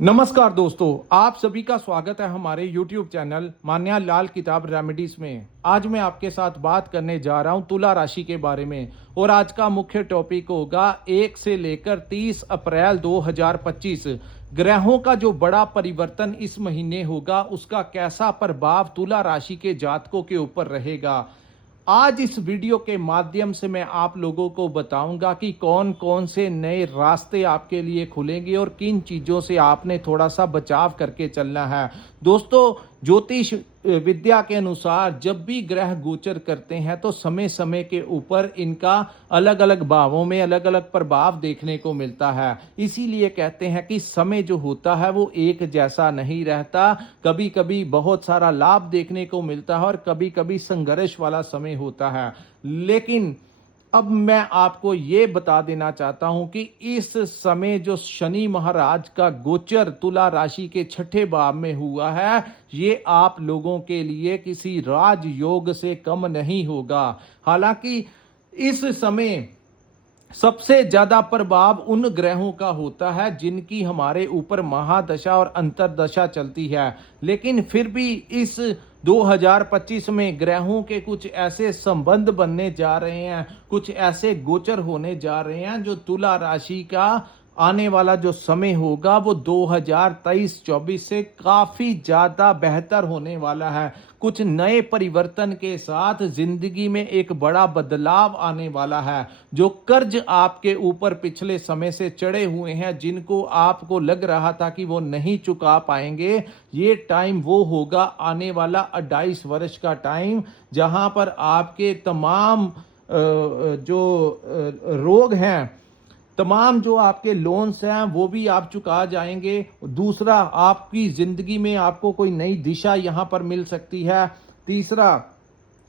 नमस्कार दोस्तों, आप सभी का स्वागत है हमारे YouTube चैनल मान्या लाल किताब रेमेडीज में। आज मैं आपके साथ बात करने जा रहा हूं तुला राशि के बारे में और आज का मुख्य टॉपिक होगा 1 से लेकर 30 अप्रैल 2025 ग्रहों का जो बड़ा परिवर्तन इस महीने होगा उसका कैसा प्रभाव तुला राशि के जातकों के ऊपर रहेगा। आज इस वीडियो के माध्यम से मैं आप लोगों को बताऊंगा कि कौन कौन से नए रास्ते आपके लिए खुलेंगे और किन चीज़ों से आपने थोड़ा सा बचाव करके चलना है। दोस्तों, ज्योतिष विद्या के अनुसार जब भी ग्रह गोचर करते हैं तो समय समय के ऊपर इनका अलग अलग भावों में अलग अलग प्रभाव देखने को मिलता है। इसीलिए कहते हैं कि समय जो होता है वो एक जैसा नहीं रहता। कभी कभी बहुत सारा लाभ देखने को मिलता है और कभी कभी संघर्ष वाला समय होता है। लेकिन अब मैं आपको ये बता देना चाहता हूं कि इस समय जो शनि महाराज का गोचर तुला राशि के छठे भाव में हुआ है, ये आप लोगों के लिए किसी राजयोग से कम नहीं होगा। हालांकि इस समय सबसे ज्यादा प्रभाव उन ग्रहों का होता है जिनकी हमारे ऊपर महादशा और अंतरदशा चलती है। लेकिन फिर भी इस 2025 में ग्रहों के कुछ ऐसे संबंध बनने जा रहे हैं, कुछ ऐसे गोचर होने जा रहे हैं जो तुला राशि का आने वाला जो समय होगा वो 2023-24 से काफी ज्यादा बेहतर होने वाला है। कुछ नए परिवर्तन के साथ जिंदगी में एक बड़ा बदलाव आने वाला है। जो कर्ज आपके ऊपर पिछले समय से चढ़े हुए हैं, जिनको आपको लग रहा था कि वो नहीं चुका पाएंगे, ये टाइम वो होगा आने वाला 28 वर्ष का टाइम, जहां पर आपके तमाम जो रोग हैं, तमाम जो आपके लोन्स हैं वो भी आप चुका जाएंगे। दूसरा, आपकी जिंदगी में आपको कोई नई दिशा यहां पर मिल सकती है। तीसरा,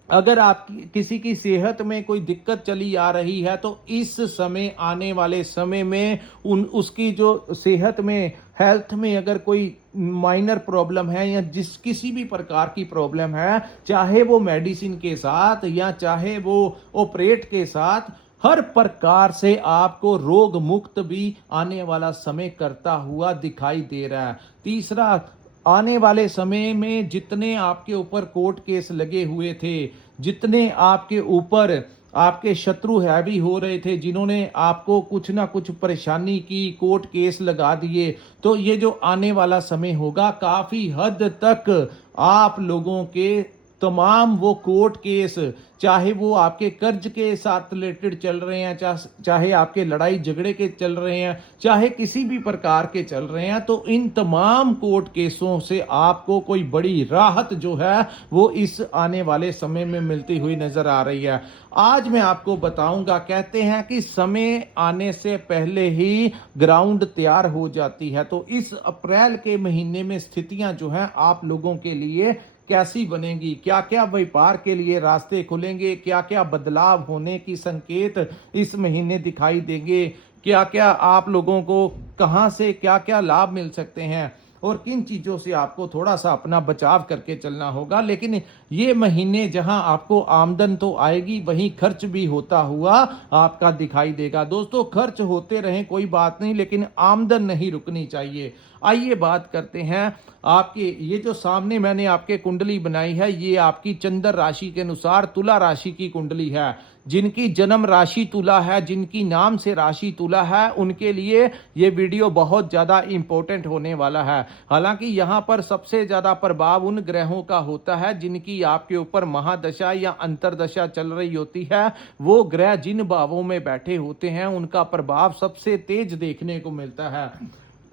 अगर आप किसी की सेहत में कोई दिक्कत चली आ रही है तो इस समय आने वाले समय में उसकी जो सेहत में हेल्थ में अगर कोई माइनर प्रॉब्लम है या किसी भी प्रकार की प्रॉब्लम है, चाहे वो मेडिसिन के साथ या चाहे वो ऑपरेट के साथ, हर प्रकार से आपको रोग मुक्त भी आने वाला समय करता हुआ दिखाई दे रहा है। तीसरा, आने वाले समय में जितने आपके ऊपर कोर्ट केस लगे हुए थे, जितने आपके ऊपर आपके शत्रु हैवी हो रहे थे, जिन्होंने आपको कुछ ना कुछ परेशानी की, कोर्ट केस लगा दिए, तो ये जो आने वाला समय होगा काफी हद तक आप लोगों के तमाम वो कोर्ट केस, चाहे वो आपके कर्ज के साथ रिलेटेड चल रहे हैं, चाहे आपके लड़ाई झगड़े के चल रहे हैं, चाहे किसी भी प्रकार के चल रहे हैं, तो इन तमाम कोर्ट केसों से आपको कोई बड़ी राहत जो है वो इस आने वाले समय में मिलती हुई नजर आ रही है। आज मैं आपको बताऊंगा, कहते हैं कि समय आने से पहले ही ग्राउंड तैयार हो जाती है। तो इस अप्रैल के महीने में स्थितियां जो हैं आप लोगों के लिए कैसी बनेगी, क्या क्या व्यापार के लिए रास्ते खुलेंगे, क्या क्या बदलाव होने की संकेत इस महीने दिखाई देंगे, क्या क्या आप लोगों को कहां से क्या क्या लाभ मिल सकते हैं और किन चीजों से आपको थोड़ा सा अपना बचाव करके चलना होगा। लेकिन ये महीने जहां आपको आमदन तो आएगी, वहीं खर्च भी होता हुआ आपका दिखाई देगा। दोस्तों, खर्च होते रहे कोई बात नहीं, लेकिन आमदन नहीं रुकनी चाहिए। आइए बात करते हैं आपके, ये जो सामने मैंने आपके कुंडली बनाई है, ये आपकी चंद्र राशि के अनुसार तुला राशि की कुंडली है। जिनकी जन्म राशि तुला है, जिनकी नाम से राशि तुला है, उनके लिए ये वीडियो बहुत ज्यादा इंपॉर्टेंट होने वाला है। हालांकि यहाँ पर सबसे ज्यादा प्रभाव उन ग्रहों का होता है जिनकी आपके ऊपर महादशा या अंतरदशा चल रही होती है। वो ग्रह जिन भावों में बैठे होते हैं उनका प्रभाव सबसे तेज देखने को मिलता है।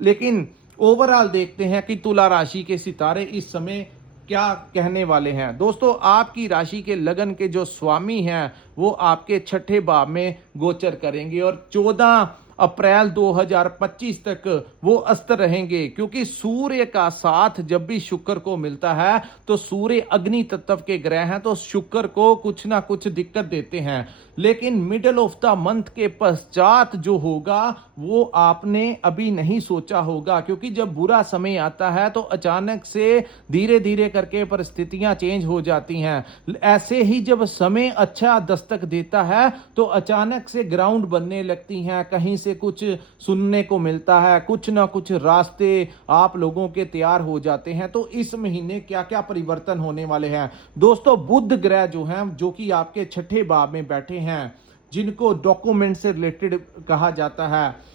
लेकिन ओवरऑल देखते हैं कि तुला राशि के सितारे इस समय क्या कहने वाले हैं। दोस्तों, आपकी राशि के लगन के जो स्वामी हैं वो आपके छठे भाव में गोचर करेंगे और 14 अप्रैल 2025 तक वो अस्त रहेंगे, क्योंकि सूर्य का साथ जब भी शुक्र को मिलता है तो सूर्य अग्नि तत्व के ग्रह हैं, तो शुक्र को कुछ ना कुछ दिक्कत देते हैं। लेकिन मिडल ऑफ द मंथ के पश्चात जो होगा वो आपने अभी नहीं सोचा होगा, क्योंकि जब बुरा समय आता है तो अचानक से धीरे धीरे करके परिस्थितियां चेंज हो जाती हैं। ऐसे ही जब समय अच्छा दस्तक देता है तो अचानक से ग्राउंड बनने लगती हैं, कहीं से कुछ सुनने को मिलता है, कुछ ना कुछ रास्ते आप लोगों के तैयार हो जाते हैं। तो इस महीने क्या क्या परिवर्तन होने वाले हैं दोस्तों? बुध ग्रह जो हैं, जो कि आपके छठे भाव में बैठे हैं, जिनको डॉक्यूमेंट से रिलेटेड कहा जाता है,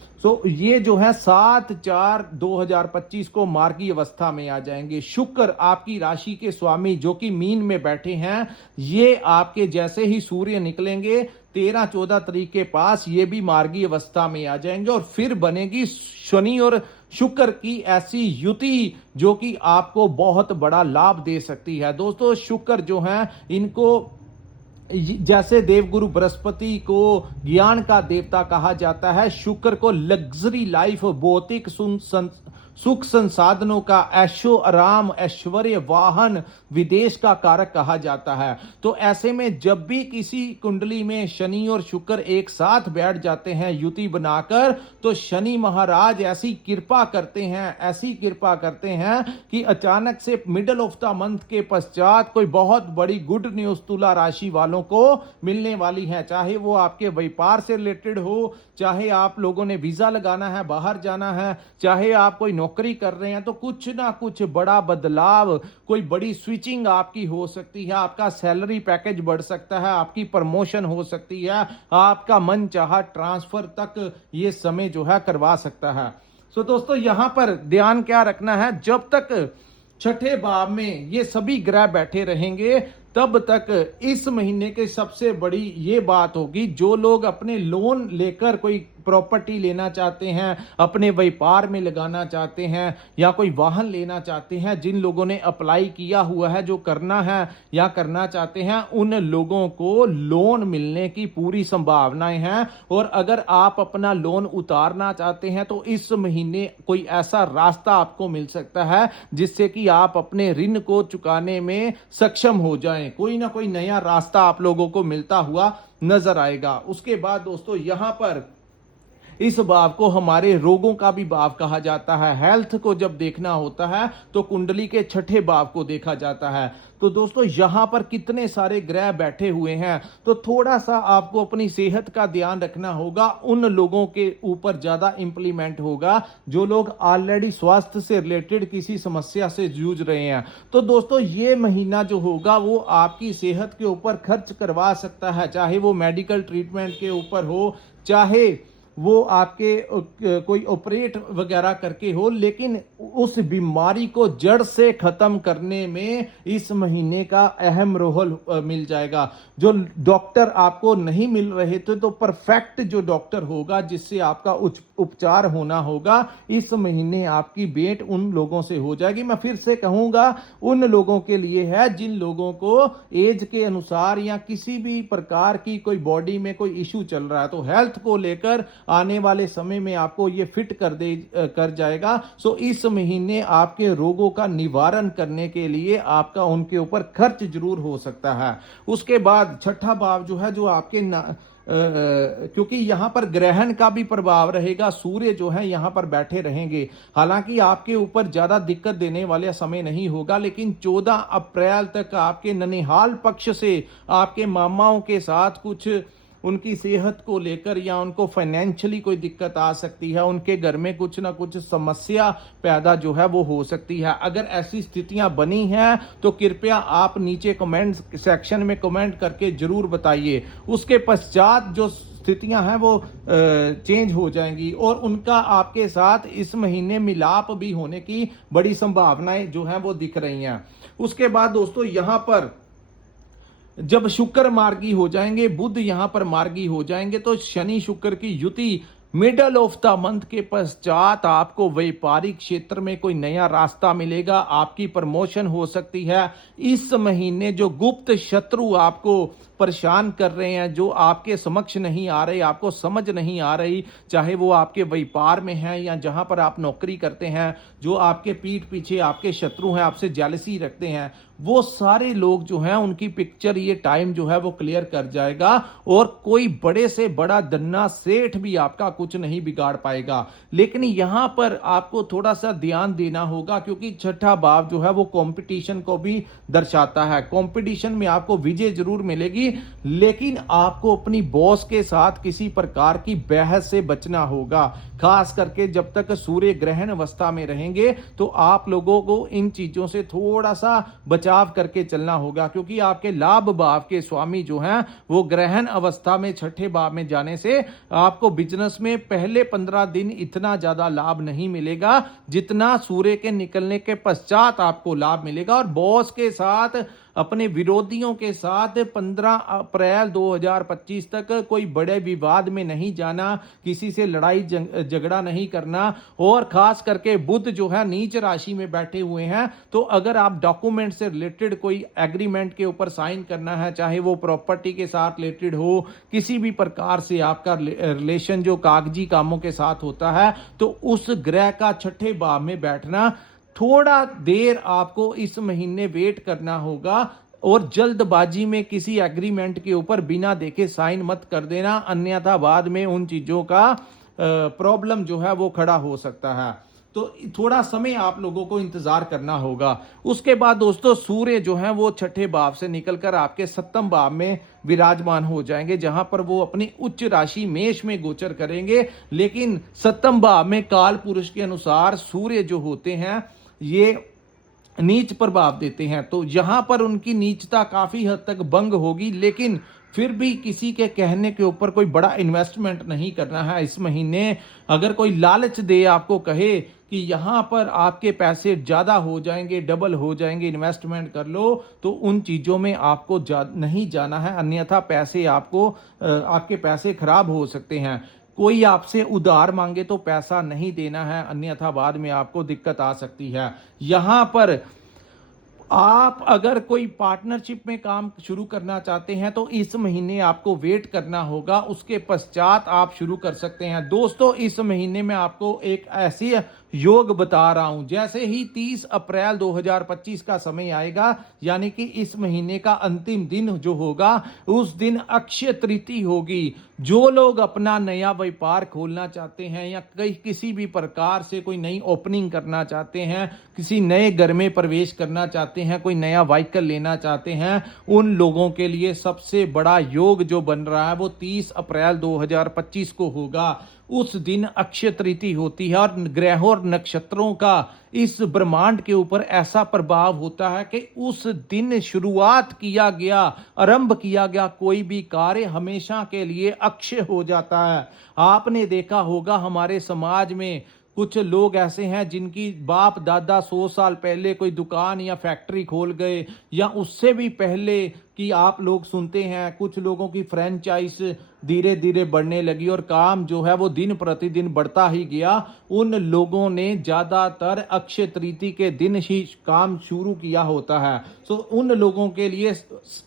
ये जो है 7/4/2025 को मार्गी अवस्था में आ जाएंगे। शुक्र आपकी राशि के स्वामी जो कि मीन में बैठे हैं, ये आपके जैसे ही सूर्य निकलेंगे 13-14 तारीख के पास, ये भी मार्गी अवस्था में आ जाएंगे और फिर बनेगी शनि और शुक्र की ऐसी युति जो कि आपको बहुत बड़ा लाभ दे सकती है। दोस्तों शुक्र जो है, इनको जैसे देवगुरु बृहस्पति को ज्ञान का देवता कहा जाता है, शुक्र को लग्जरी लाइफ, भौतिक सुख संसाधनों का, ऐशो आराम, ऐश्वर्य, वाहन, विदेश का कारक कहा जाता है। तो ऐसे में जब भी किसी कुंडली में शनि और शुक्र एक साथ बैठ जाते हैं युति बनाकर, तो शनि महाराज ऐसी कृपा करते हैं कि अचानक से मिडल ऑफ द मंथ के पश्चात कोई बहुत बड़ी गुड न्यूज तुला राशि वालों को मिलने वाली है। चाहे वो आपके व्यापार से रिलेटेड हो, चाहे आप लोगों ने वीजा लगाना है, बाहर जाना है, चाहे आप कोई नौकरी कर रहे हैं, तो कुछ ना कुछ बड़ा बदलाव, कोई बड़ी स्विचिंग आपकी हो सकती है। आपका सैलरी पैकेज बढ़ सकता है, आपकी प्रमोशन हो सकती है, आपका मन चाहा ट्रांसफर तक ये समय जो है करवा सकता है। सो दोस्तों यहां पर ध्यान क्या रखना है, जब तक छठे भाव में ये सभी ग्रह बैठे रहेंगे तब तक इस महीने की सबसे बड़ी ये बात होगी, जो लोग अपने लोन लेकर कोई प्रॉपर्टी लेना चाहते हैं, अपने व्यापार में लगाना चाहते हैं, या कोई वाहन लेना चाहते हैं, जिन लोगों ने अप्लाई किया हुआ है, जो करना है या करना चाहते हैं, उन लोगों को लोन मिलने की पूरी संभावनाएं हैं। और अगर आप अपना लोन उतारना चाहते हैं तो इस महीने कोई ऐसा रास्ता आपको मिल सकता है जिससे कि आप अपने ऋण को चुकाने में सक्षम हो जाएं। कोई ना कोई नया रास्ता आप लोगों को मिलता हुआ नजर आएगा। उसके बाद दोस्तों यहां पर इस भाव को हमारे रोगों का भी भाव कहा जाता है। हेल्थ को जब देखना होता है तो कुंडली के छठे भाव को देखा जाता है। तो दोस्तों यहां पर कितने सारे ग्रह बैठे हुए हैं, तो थोड़ा सा आपको अपनी सेहत का ध्यान रखना होगा। उन लोगों के ऊपर ज्यादा इंप्लीमेंट होगा जो लोग ऑलरेडी स्वास्थ्य से रिलेटेड किसी समस्या से जूझ रहे हैं। तो दोस्तों ये महीना जो होगा वो आपकी सेहत के ऊपर खर्च करवा सकता है, चाहे वो मेडिकल ट्रीटमेंट के ऊपर हो, चाहे वो आपके कोई ऑपरेट वगैरह करके हो, लेकिन उस बीमारी को जड़ से खत्म करने में इस महीने का अहम रोल मिल जाएगा। जो डॉक्टर आपको नहीं मिल रहे थे, तो परफेक्ट जो डॉक्टर होगा जिससे आपका उपचार होना होगा, इस महीने आपकी भेंट उन लोगों से हो जाएगी। मैं फिर से कहूंगा, उन लोगों के लिए है जिन लोगों को एज के अनुसार या किसी भी प्रकार की कोई बॉडी में कोई इश्यू चल रहा है, तो हेल्थ को लेकर आने वाले समय में आपको ये फिट कर जाएगा। सो इस महीने आपके रोगों का निवारण करने के लिए आपका उनके ऊपर खर्च जरूर हो सकता है। उसके बाद छठा भाव जो है, जो आपके क्योंकि यहां पर ग्रहण का भी प्रभाव रहेगा, सूर्य जो है यहां पर बैठे रहेंगे। हालांकि आपके ऊपर ज्यादा दिक्कत देने वाला समय नहीं होगा, लेकिन 14 अप्रैल तक आपके ननिहाल पक्ष से आपके मामाओं के साथ कुछ उनकी सेहत को लेकर या उनको फाइनेंशियली कोई दिक्कत आ सकती है, उनके घर में कुछ ना कुछ समस्या पैदा जो है वो हो सकती है। अगर ऐसी स्थितियां बनी हैं तो कृपया आप नीचे कमेंट सेक्शन में कमेंट करके जरूर बताइए। उसके पश्चात जो स्थितियां हैं वो चेंज हो जाएंगी और उनका आपके साथ इस महीने मिलाप भी होने की बड़ी संभावनाएं जो हैं वो दिख रही हैं। उसके बाद दोस्तों यहां पर जब शुक्र मार्गी हो जाएंगे, बुध यहां पर मार्गी हो जाएंगे, तो शनि शुक्र की युति मिडल ऑफ द मंथ के पश्चात आपको व्यापारिक क्षेत्र में कोई नया रास्ता मिलेगा, आपकी प्रमोशन हो सकती है। इस महीने जो गुप्त शत्रु आपको परेशान कर रहे हैं, जो आपके समक्ष नहीं आ रहे, आपको समझ नहीं आ रही, चाहे वो आपके व्यापार में है या जहां पर आप नौकरी करते हैं, जो आपके पीठ पीछे आपके शत्रु हैं, आपसे जेलसी रखते हैं, वो सारे लोग जो हैं उनकी पिक्चर ये टाइम जो है वो क्लियर कर जाएगा और कोई बड़े से बड़ा दन्ना सेठ भी आपका कुछ नहीं बिगाड़ पाएगा। लेकिन यहां पर आपको थोड़ा सा ध्यान देना होगा, क्योंकि छठा भाव जो है वो कंपटीशन को भी दर्शाता है। कंपटीशन में आपको विजय जरूर मिलेगी, होगी, लेकिन आपको अपनी बॉस के साथ किसी प्रकार की बहस से बचना होगा। खास करके जब तक सूर्य ग्रहण अवस्था में रहेंगे तो आप लोगों को इन चीजों से थोड़ा सा बचाव करके चलना होगा, क्योंकि आपके लाभ भाव के स्वामी जो हैं वो ग्रहण अवस्था में छठे भाव में जाने से आपको बिजनेस में पहले 15 दिन इतना ज्यादा लाभ नहीं मिलेगा जितना सूर्य के निकलने के पश्चात आपको लाभ मिलेगा। और बॉस के साथ, अपने विरोधियों के साथ 15 अप्रैल 2025 तक कोई बड़े विवाद में नहीं जाना, किसी से लड़ाई झगड़ा नहीं करना। और खास करके बुध जो है नीच राशि में बैठे हुए हैं, तो अगर आप डॉक्यूमेंट से रिलेटेड कोई एग्रीमेंट के ऊपर साइन करना है, चाहे वो प्रॉपर्टी के साथ रिलेटेड हो, किसी भी प्रकार से आपका रिलेशन जो कागजी कामों के साथ होता है, तो उस ग्रह का छठे भाव में बैठना, थोड़ा देर आपको इस महीने वेट करना होगा। और जल्दबाजी में किसी एग्रीमेंट के ऊपर बिना देखे साइन मत कर देना, अन्यथा बाद में उन चीजों का प्रॉब्लम जो है वो खड़ा हो सकता है। तो थोड़ा समय आप लोगों को इंतजार करना होगा। उसके बाद दोस्तों सूर्य जो है वो छठे भाव से निकलकर आपके सप्तम भाव में विराजमान हो जाएंगे, जहां पर वो अपनी उच्च राशि मेष में गोचर करेंगे। लेकिन सप्तम भाव में काल पुरुष के अनुसार सूर्य जो होते हैं ये नीच प्रभाव देते हैं, तो यहां पर उनकी नीचता काफी हद तक भंग होगी। लेकिन फिर भी किसी के कहने के ऊपर कोई बड़ा इन्वेस्टमेंट नहीं करना है इस महीने। अगर कोई लालच दे, आपको कहे कि यहां पर आपके पैसे ज्यादा हो जाएंगे, डबल हो जाएंगे, इन्वेस्टमेंट कर लो, तो उन चीजों में आपको नहीं जाना है, अन्यथा पैसे आपके पैसे खराब हो सकते हैं। कोई आपसे उधार मांगे तो पैसा नहीं देना है, अन्यथा बाद में आपको दिक्कत आ सकती है। यहां पर आप अगर कोई पार्टनरशिप में काम शुरू करना चाहते हैं तो इस महीने आपको वेट करना होगा, उसके पश्चात आप शुरू कर सकते हैं। दोस्तों इस महीने में आपको एक ऐसी योग बता रहा हूं, जैसे ही 30 अप्रैल 2025 का समय आएगा, यानी कि इस महीने का अंतिम दिन जो होगा, उस दिन अक्षय तृतीया होगी। जो लोग अपना नया व्यापार खोलना चाहते हैं या किसी भी प्रकार से कोई नई ओपनिंग करना चाहते हैं, किसी नए घर में प्रवेश करना चाहते हैं, कोई नया व्हीकल लेना चाहते हैं, उन लोगों के लिए सबसे बड़ा योग जो बन रहा है वो 30 अप्रैल 2025 को होगा। उस दिन अक्षय तृतीया होती है और ग्रहों और नक्षत्रों का इस ब्रह्मांड के ऊपर ऐसा प्रभाव होता है कि उस दिन आरंभ किया गया कोई भी कार्य हमेशा के लिए अक्षय हो जाता है। आपने देखा होगा हमारे समाज में कुछ लोग ऐसे हैं जिनकी बाप दादा 100 साल पहले कोई दुकान या फैक्ट्री खोल गए, या उससे भी पहले कि आप लोग सुनते हैं कुछ लोगों की फ्रेंचाइज धीरे धीरे बढ़ने लगी और काम जो है वो दिन प्रतिदिन बढ़ता ही गया। उन लोगों ने ज्यादातर अक्षय तृतीया के दिन ही काम शुरू किया होता है। तो उन लोगों के लिए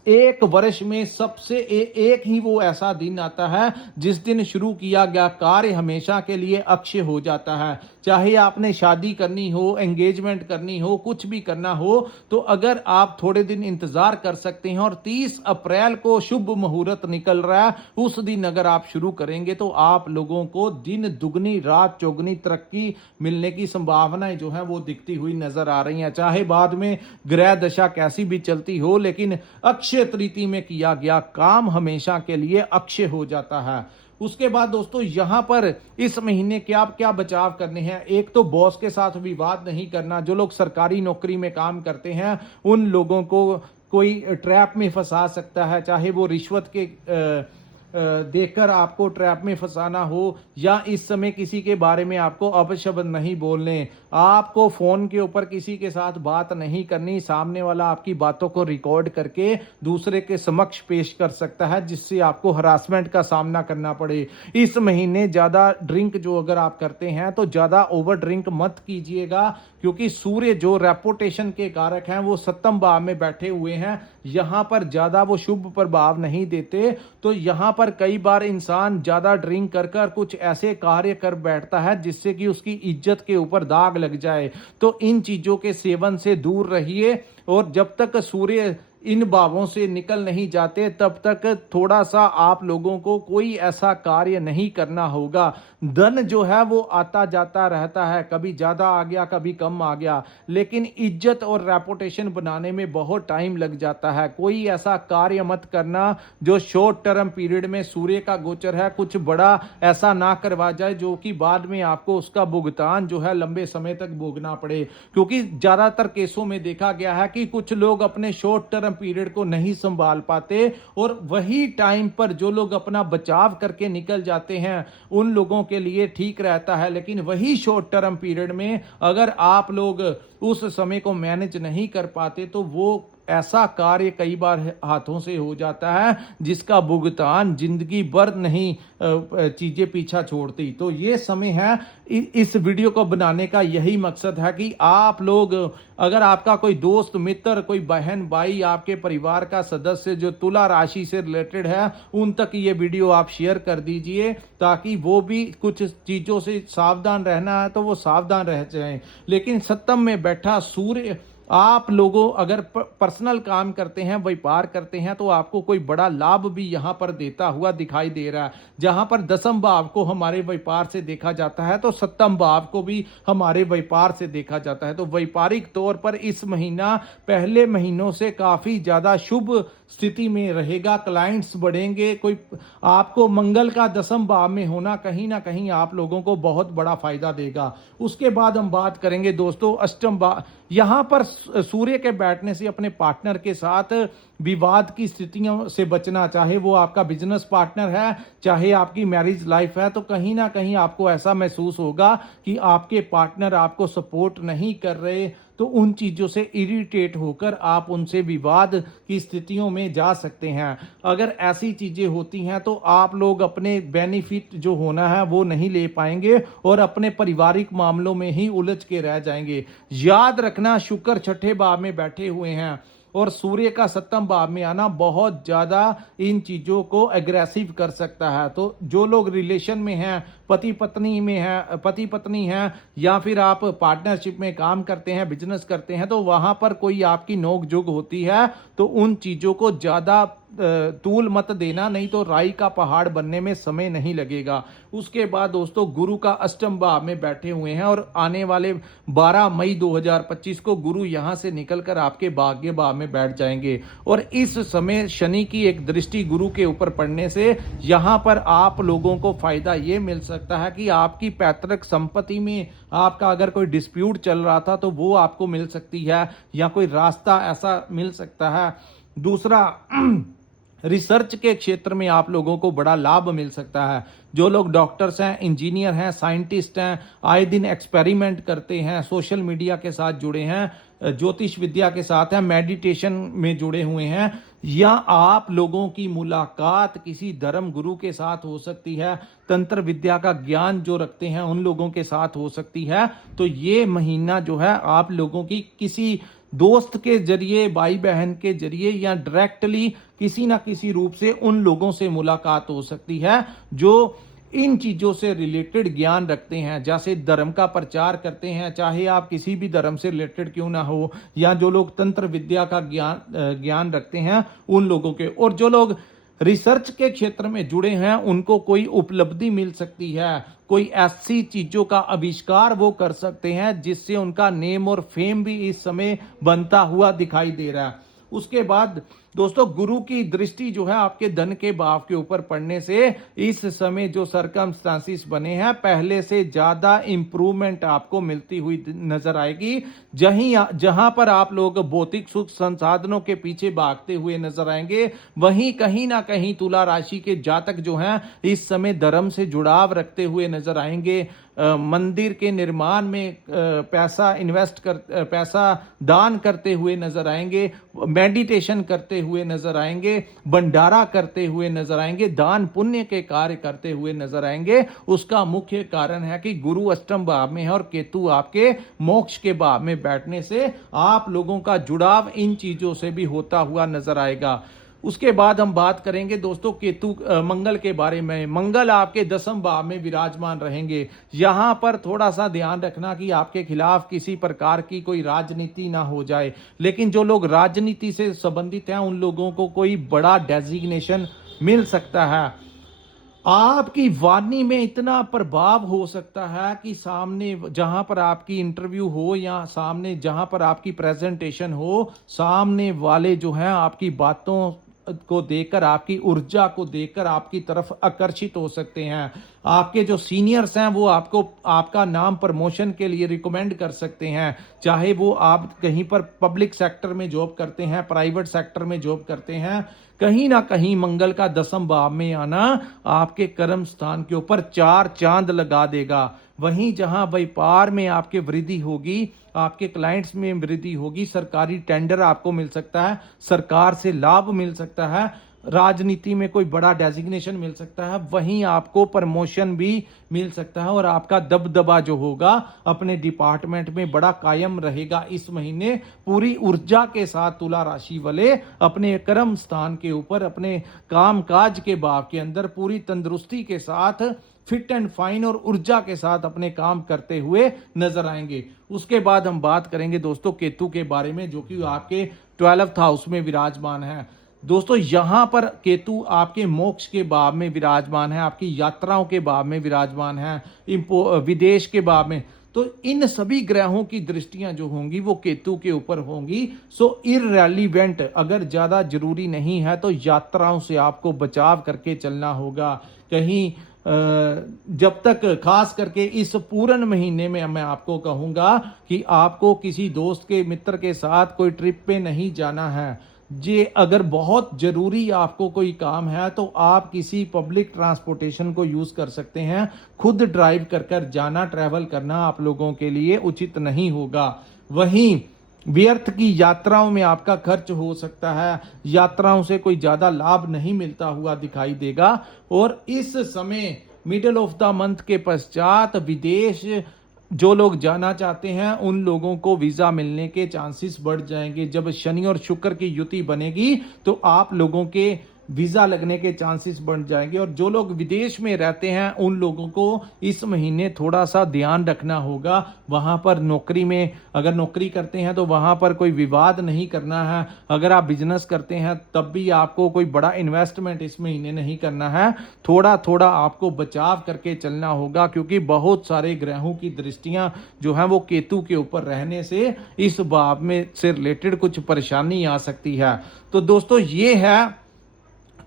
एक वर्ष में सबसे एक ही वो ऐसा दिन आता है जिस दिन शुरू किया गया कार्य हमेशा के लिए अक्षय हो जाता है। चाहे आपने शादी करनी हो, एंगेजमेंट करनी हो, कुछ भी करना हो, तो अगर आप थोड़े दिन इंतजार कर सकते हैं और 30 अप्रैल को शुभ मुहूर्त निकल रहा है, उस दिन अगर आप शुरू करेंगे तो आप लोगों को दिन दुगनी रात चौगनी तरक्की मिलने की संभावनाएं जो है वो दिखती हुई नजर आ रही हैं। चाहे बाद में ग्रह दशा कैसी भी चलती हो, लेकिन अक्षय तृतीया में किया गया काम हमेशा के लिए अक्षय हो जाता है। उसके बाद दोस्तों यहां पर इस महीने क्या क्या बचाव करने हैं। एक तो बॉस के साथ विवाद नहीं करना। जो लोग सरकारी नौकरी में काम करते हैं उन लोगों को कोई ट्रैप में फंसा सकता है, चाहे वो रिश्वत के देकर आपको ट्रैप में फंसाना हो, या इस समय किसी के बारे में आपको अपशब्द नहीं बोलने, आपको फोन के ऊपर किसी के साथ बात नहीं करनी। सामने वाला आपकी बातों को रिकॉर्ड करके दूसरे के समक्ष पेश कर सकता है, जिससे आपको हरासमेंट का सामना करना पड़े। इस महीने ज्यादा ड्रिंक जो अगर आप करते हैं तो ज्यादा ओवर ड्रिंक मत कीजिएगा, क्योंकि सूर्य जो रेपुटेशन के कारक हैं वो सप्तम भाव में बैठे हुए हैं, यहां पर ज्यादा वो शुभ प्रभाव नहीं देते। तो यहां पर कई बार इंसान ज्यादा ड्रिंक कर कुछ ऐसे कार्य कर बैठता है जिससे कि उसकी इज्जत के ऊपर दाग लग जाए। तो इन चीजों के सेवन से दूर रहिए। और जब तक सूर्य इन भावों से निकल नहीं जाते तब तक थोड़ा सा आप लोगों को कोई ऐसा कार्य नहीं करना होगा। धन जो है वो आता जाता रहता है, कभी ज्यादा आ गया कभी कम आ गया, लेकिन इज्जत और रेपुटेशन बनाने में बहुत टाइम लग जाता है। कोई ऐसा कार्य मत करना जो शॉर्ट टर्म पीरियड में, सूर्य का गोचर है, कुछ बड़ा ऐसा ना करवा जाए जो कि बाद में आपको उसका भुगतान जो है लंबे समय तक भोगना पड़े। क्योंकि ज्यादातर केसों में देखा गया है कि कुछ लोग अपने शॉर्ट टर्म पीरियड को नहीं संभाल पाते और वही टाइम पर जो लोग अपना बचाव करके निकल जाते हैं उन लोगों के लिए ठीक रहता है। लेकिन वही शॉर्ट टर्म पीरियड में अगर आप लोग उस समय को मैनेज नहीं कर पाते तो वो ऐसा कार्य कई बार हाथों से हो जाता है जिसका भुगतान जिंदगी भर नहीं चीजें पीछा छोड़ती। तो ये समय है, इस वीडियो को बनाने का यही मकसद है कि आप लोग, अगर आपका कोई दोस्त मित्र, कोई बहन भाई, आपके परिवार का सदस्य जो तुला राशि से रिलेटेड है, उन तक ये वीडियो आप शेयर कर दीजिए ताकि वो भी कुछ चीजों से सावधान रहना है तो वो सावधान रह जाएं। लेकिन सप्तम में बैठा सूर्य, आप लोगों अगर पर्सनल काम करते हैं, व्यापार करते हैं, तो आपको कोई बड़ा लाभ भी यहां पर देता हुआ दिखाई दे रहा है। जहां पर दसम भाव को हमारे व्यापार से देखा जाता है तो सप्तम भाव को भी हमारे व्यापार से देखा जाता है। तो व्यापारिक तौर पर इस महीना पहले महीनों से काफी ज्यादा शुभ स्थिति में रहेगा। क्लाइंट्स बढ़ेंगे। कोई आपको मंगल का दसम भाव में होना कहीं ना कहीं आप लोगों को बहुत बड़ा फायदा देगा। उसके बाद हम बात करेंगे दोस्तों अष्टम भाव। यहां पर सूर्य के बैठने से अपने पार्टनर के साथ विवाद की स्थितियों से बचना, चाहे वो आपका बिजनेस पार्टनर है, चाहे आपकी मैरिज लाइफ है, तो कहीं ना कहीं आपको ऐसा महसूस होगा कि आपके पार्टनर आपको सपोर्ट नहीं कर रहे। तो उन चीजों से इरिटेट होकर आप उनसे विवाद की स्थितियों में जा सकते हैं। अगर ऐसी चीजें होती हैं तो आप लोग अपने बेनिफिट जो होना है वो नहीं ले पाएंगे और अपने पारिवारिक मामलों में ही उलझ के रह जाएंगे। याद रखना, शुक्र छठे भाव में बैठे हुए हैं और सूर्य का सप्तम भाव में आना बहुत ज्यादा इन चीजों को एग्रेसिव कर सकता है। तो जो लोग रिलेशन में हैं, पति पत्नी हैं, या फिर आप पार्टनरशिप में काम करते हैं, बिजनेस करते हैं, तो वहां पर कोई आपकी नोकझोंक होती है तो उन चीजों को ज्यादा तूल मत देना, नहीं तो राई का पहाड़ बनने में समय नहीं लगेगा। उसके बाद दोस्तों गुरु का अष्टम भाव में बैठे हुए हैं और आने वाले 12 मई 2025 को गुरु यहां से निकलकर आपके भाग्य भाव में बैठ जाएंगे। और इस समय शनि की एक दृष्टि गुरु के ऊपर पड़ने से यहां पर आप लोगों को फायदा ये मिल सकता है कि आपकी पैतृक संपत्ति में आपका अगर कोई डिस्प्यूट चल रहा था तो वो आपको मिल सकती है, या कोई रास्ता ऐसा मिल सकता है। दूसरा, रिसर्च के क्षेत्र में आप लोगों को बड़ा लाभ मिल सकता है। जो लोग डॉक्टर्स हैं, इंजीनियर हैं, साइंटिस्ट हैं, आए दिन एक्सपेरिमेंट करते हैं, सोशल मीडिया के साथ जुड़े हैं, ज्योतिष विद्या के साथ हैं, मेडिटेशन में जुड़े हुए हैं, या आप लोगों की मुलाकात किसी धर्म गुरु के साथ हो सकती है, तंत्र विद्या का ज्ञान जो रखते हैं उन लोगों के साथ हो सकती है। तो ये महीना जो है आप लोगों की किसी दोस्त के जरिए, भाई बहन के जरिए, या डायरेक्टली किसी ना किसी रूप से उन लोगों से मुलाकात हो सकती है जो इन चीजों से रिलेटेड ज्ञान रखते हैं। जैसे धर्म का प्रचार करते हैं, चाहे आप किसी भी धर्म से रिलेटेड क्यों ना हो, या जो लोग तंत्र विद्या का ज्ञान रखते हैं उन लोगों के। और जो लोग रिसर्च के क्षेत्र में जुड़े हैं उनको कोई उपलब्धि मिल सकती है, कोई ऐसी चीजों का आविष्कार वो कर सकते हैं जिससे उनका नेम और फेम भी इस समय बनता हुआ दिखाई दे रहा है। उसके बाद दोस्तों गुरु की दृष्टि जो है आपके धन के भाव के ऊपर पड़ने से इस समय जो सर्कमस्टांसिस बने हैं पहले से ज्यादा इंप्रूवमेंट आपको मिलती हुई नजर आएगी। जहां पर आप लोग भौतिक सुख संसाधनों के पीछे भागते हुए नजर आएंगे, वहीं कहीं ना कहीं तुला राशि के जातक जो हैं इस समय धर्म से जुड़ाव रखते हुए नजर आएंगे। मंदिर के निर्माण में पैसा दान करते हुए नजर आएंगे, मेडिटेशन करते हुए नजर आएंगे, भंडारा करते हुए नजर आएंगे, दान पुण्य के कार्य करते हुए नजर आएंगे। उसका मुख्य कारण है कि गुरु अष्टम भाव में है और केतु आपके मोक्ष के भाव में बैठने से आप लोगों का जुड़ाव इन चीजों से भी होता हुआ नजर आएगा। उसके बाद हम बात करेंगे दोस्तों केतु मंगल के बारे में। मंगल आपके 10वें भाव में विराजमान रहेंगे। यहां पर थोड़ा सा ध्यान रखना कि आपके खिलाफ किसी प्रकार की कोई राजनीति ना हो जाए। लेकिन जो लोग राजनीति से संबंधित हैं उन लोगों को कोई बड़ा डेजिग्नेशन मिल सकता है। आपकी वाणी में इतना प्रभाव हो सकता है कि सामने जहां पर आपकी इंटरव्यू हो या सामने जहां पर आपकी प्रेजेंटेशन हो, सामने वाले जो हैं आपकी बातों को देखकर, आपकी ऊर्जा को देखकर आपकी तरफ आकर्षित हो सकते हैं। आपके जो सीनियर्स हैं वो आपको आपका नाम प्रमोशन के लिए रिकमेंड कर सकते हैं। चाहे वो आप कहीं पर पब्लिक सेक्टर में जॉब करते हैं, प्राइवेट सेक्टर में जॉब करते हैं, कहीं ना कहीं मंगल का 10वें भाव में आना आपके कर्म स्थान के ऊपर 4 चांद लगा देगा। वहीं जहां व्यापार में आपके वृद्धि होगी, आपके क्लाइंट्स में वृद्धि होगी, सरकारी टेंडर आपको मिल सकता है, सरकार से लाभ मिल सकता है, राजनीति में कोई बड़ा डेजिग्नेशन मिल सकता है, वहीं आपको प्रमोशन भी मिल सकता है और आपका दबदबा जो होगा अपने डिपार्टमेंट में बड़ा कायम रहेगा। इस महीने पूरी ऊर्जा के साथ तुला राशि वाले अपने कर्म स्थान के ऊपर, अपने कामकाज के भाव के अंदर पूरी तंदुरुस्ती के साथ, फिट एंड फाइन और ऊर्जा के साथ अपने काम करते हुए नजर आएंगे। उसके बाद हम बात करेंगे दोस्तों केतु के बारे में, जो कि आपके 12th हाउस में विराजमान है। दोस्तों यहां पर केतु आपके मोक्ष के भाव में विराजमान है, आपकी यात्राओं के भाव में विराजमान है, विदेश के भाव में। तो इन सभी ग्रहों की दृष्टियां जो होंगी वो केतु के ऊपर होंगी। सो इररेलीवेंट, अगर ज्यादा जरूरी नहीं है तो यात्राओं से आपको बचाव करके चलना होगा। कहीं जब तक, खास करके इस पूर्ण महीने में मैं आपको कहूंगा कि आपको किसी दोस्त के, मित्र के साथ कोई ट्रिप पे नहीं जाना है। जे अगर बहुत जरूरी आपको कोई काम है तो आप किसी पब्लिक ट्रांसपोर्टेशन को यूज कर सकते हैं। खुद ड्राइव कर कर जाना, ट्रैवल करना आप लोगों के लिए उचित नहीं होगा। वहीं व्यर्थ की यात्राओं में आपका खर्च हो सकता है, यात्राओं से कोई ज्यादा लाभ नहीं मिलता हुआ दिखाई देगा। और इस समय मिडिल ऑफ द मंथ के पश्चात विदेश जो लोग जाना चाहते हैं उन लोगों को वीजा मिलने के चांसेस बढ़ जाएंगे। जब शनि और शुक्र की युति बनेगी तो आप लोगों के वीजा लगने के चांसेस बढ़ जाएंगे। और जो लोग विदेश में रहते हैं उन लोगों को इस महीने थोड़ा सा ध्यान रखना होगा। वहां पर नौकरी में, अगर नौकरी करते हैं तो वहां पर कोई विवाद नहीं करना है। अगर आप बिजनेस करते हैं तब भी आपको कोई बड़ा इन्वेस्टमेंट इस महीने नहीं करना है। थोड़ा थोड़ा आपको बचाव करके चलना होगा, क्योंकि बहुत सारे ग्रहों की दृष्टियां जो है वो केतु के ऊपर रहने से इस भाव में से रिलेटेड कुछ परेशानी आ सकती है। तो दोस्तों ये है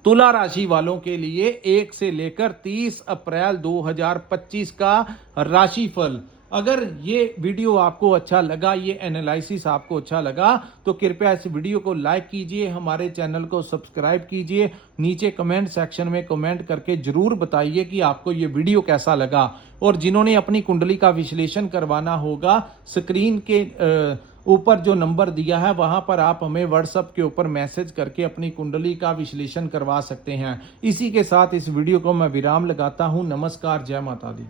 तुला राशि वालों के लिए 1 से लेकर 30 अप्रैल 2025 का राशिफल। अगर ये वीडियो आपको अच्छा लगा, ये एनालिसिस आपको अच्छा लगा, तो कृपया इस वीडियो को लाइक कीजिए, हमारे चैनल को सब्सक्राइब कीजिए। नीचे कमेंट सेक्शन में कमेंट करके जरूर बताइए कि आपको ये वीडियो कैसा लगा। और जिन्होंने अपनी कुंडली का विश्लेषण करवाना होगा, स्क्रीन के ऊपर जो नंबर दिया है वहां पर आप हमें व्हाट्सएप के ऊपर मैसेज करके अपनी कुंडली का विश्लेषण करवा सकते हैं। इसी के साथ इस वीडियो को मैं विराम लगाता हूं। नमस्कार, जय माता दी।